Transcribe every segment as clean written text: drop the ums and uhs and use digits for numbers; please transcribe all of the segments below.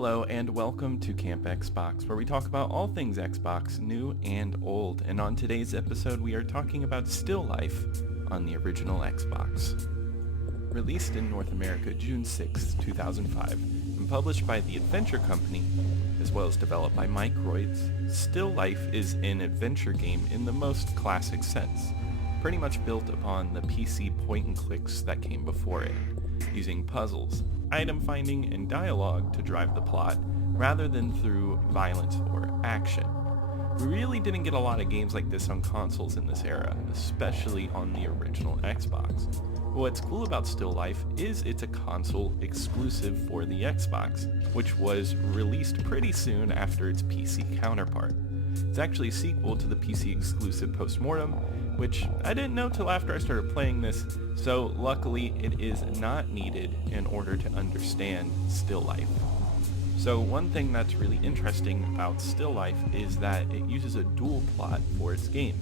Hello and welcome to Camp Xbox, where we talk about all things Xbox, new and old. And on today's episode, we are talking about Still Life on the original Xbox. Released in North America June 6, 2005, and published by the Adventure Company, as well as developed by Mike Reutz, Still Life is an adventure game in the most classic sense, pretty much built upon the PC point-and-clicks that came before it, using puzzles, item finding, and dialogue to drive the plot, rather than through violence or action. We really didn't get a lot of games like this on consoles in this era, especially on the original Xbox. What's cool about Still Life is it's a console exclusive for the Xbox, which was released pretty soon after its PC counterpart. It's actually a sequel to the PC exclusive Postmortem, which I didn't know till after I started playing this, so luckily it is not needed in order to understand Still Life. So one thing that's really interesting about Still Life is that it uses a dual plot for its game.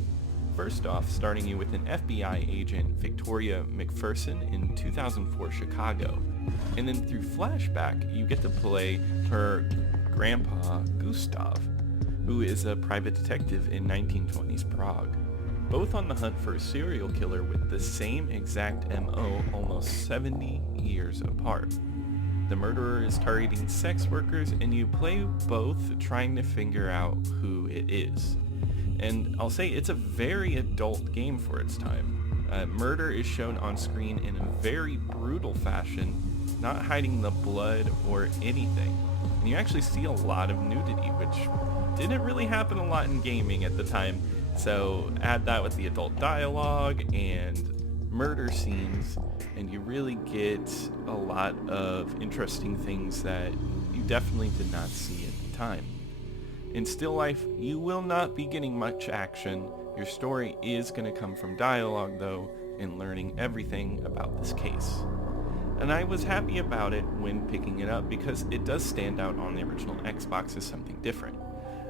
First off, starting you with an FBI agent, Victoria McPherson, in 2004 Chicago. And then through flashback, you get to play her grandpa, Gustav, who is a private detective in 1920s Prague. Both on the hunt for a serial killer with the same exact MO almost 70 years apart. The murderer is targeting sex workers, and you play both trying to figure out who it is. And I'll say it's a very adult game for its time. Murder is shown on screen in a very brutal fashion, not hiding the blood or anything. And you actually see a lot of nudity, which didn't really happen a lot in gaming at the time. So add that with the adult dialogue and murder scenes, and you really get a lot of interesting things that you definitely did not see at the time. In Still Life, you will not be getting much action. Your story is going to come from dialogue, though, and learning everything about this case. And I was happy about it when picking it up because it does stand out on the original Xbox as something different.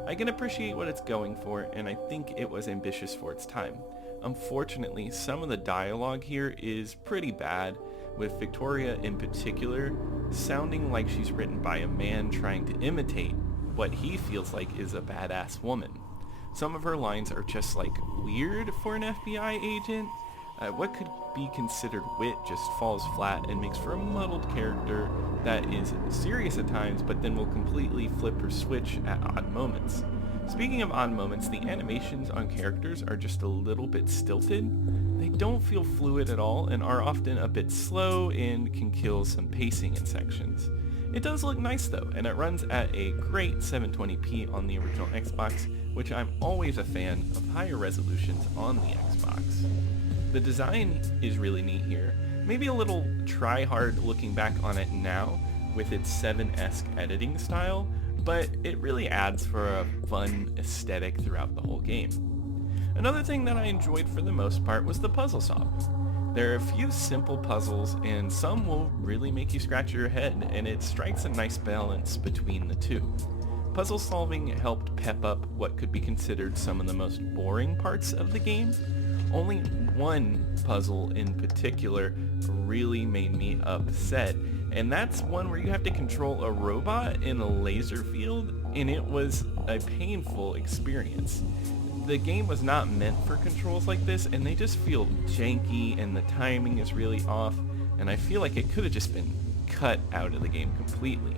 I can appreciate what it's going for, and I think it was ambitious for its time. Unfortunately, some of the dialogue here is pretty bad, with Victoria in particular sounding like she's written by a man trying to imitate what he feels like is a badass woman. Some of her lines are just like weird for an FBI agent. What could be considered wit just falls flat and makes for a muddled character that is serious at times, but then will completely flip or switch at odd moments. Speaking of odd moments, the animations on characters are just a little bit stilted. They don't feel fluid at all and are often a bit slow and can kill some pacing in sections. It does look nice though, and it runs at a great 720p on the original Xbox, which I'm always a fan of higher resolutions on the Xbox. The design is really neat here, maybe a little try-hard looking back on it now with its 7-esque editing style, but it really adds for a fun aesthetic throughout the whole game. Another thing that I enjoyed for the most part was the puzzle solving. There are a few simple puzzles, and some will really make you scratch your head, and it strikes a nice balance between the two. Puzzle solving helped pep up what could be considered some of the most boring parts of the game. Only one puzzle in particular really made me upset, and that's one where you have to control a robot in a laser field, and it was a painful experience. The game was not meant for controls like this, and they just feel janky, and the timing is really off, and I feel like it could have just been cut out of the game completely.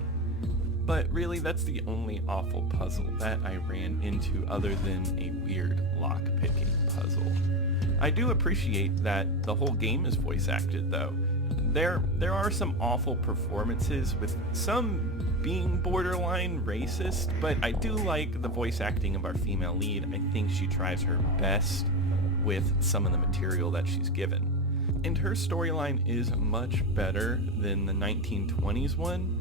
But really, that's the only awful puzzle that I ran into other than a weird lock-picking puzzle. I do appreciate that the whole game is voice acted though. There are some awful performances, with some being borderline racist, but I do like the voice acting of our female lead. I think she tries her best with some of the material that she's given. And her storyline is much better than the 1920s one.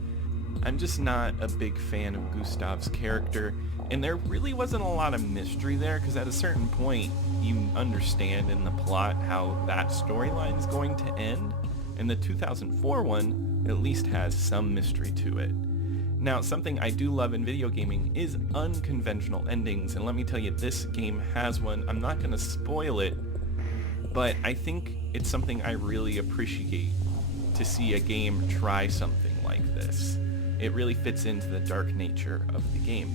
I'm just not a big fan of Gustav's character, and there really wasn't a lot of mystery there, because at a certain point you understand in the plot how that storyline is going to end, and the 2004 one at least has some mystery to it. Now, something I do love in video gaming is unconventional endings, and let me tell you, this game has one. I'm not going to spoil it, but I think it's something I really appreciate to see a game try something like this. it really fits into the dark nature of the game.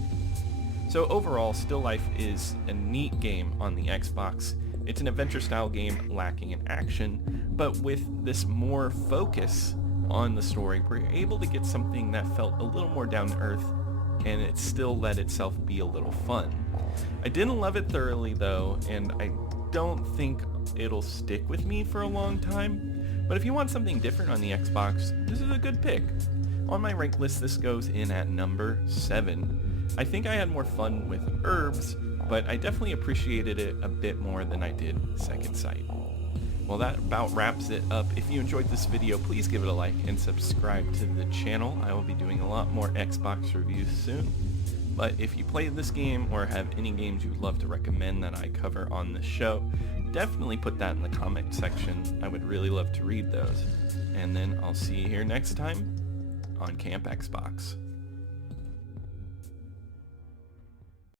So overall, Still Life is a neat game on the Xbox. It's an adventure-style game lacking in action, but with this more focus on the story, we're able to get something that felt a little more down to earth, and it still let itself be a little fun. I didn't love it thoroughly though, and I don't think it'll stick with me for a long time, but if you want something different on the Xbox, this is a good pick. On my rank list, this goes in at number 7. I think I had more fun with Herbs, but I definitely appreciated it a bit more than I did Second Sight. Well, that about wraps it up. If you enjoyed this video, please give it a like and subscribe to the channel. I will be doing a lot more Xbox reviews soon. But if you played this game or have any games you'd love to recommend that I cover on the show, definitely put that in the comment section. I would really love to read those. And then I'll see you here next time on Camp Xbox.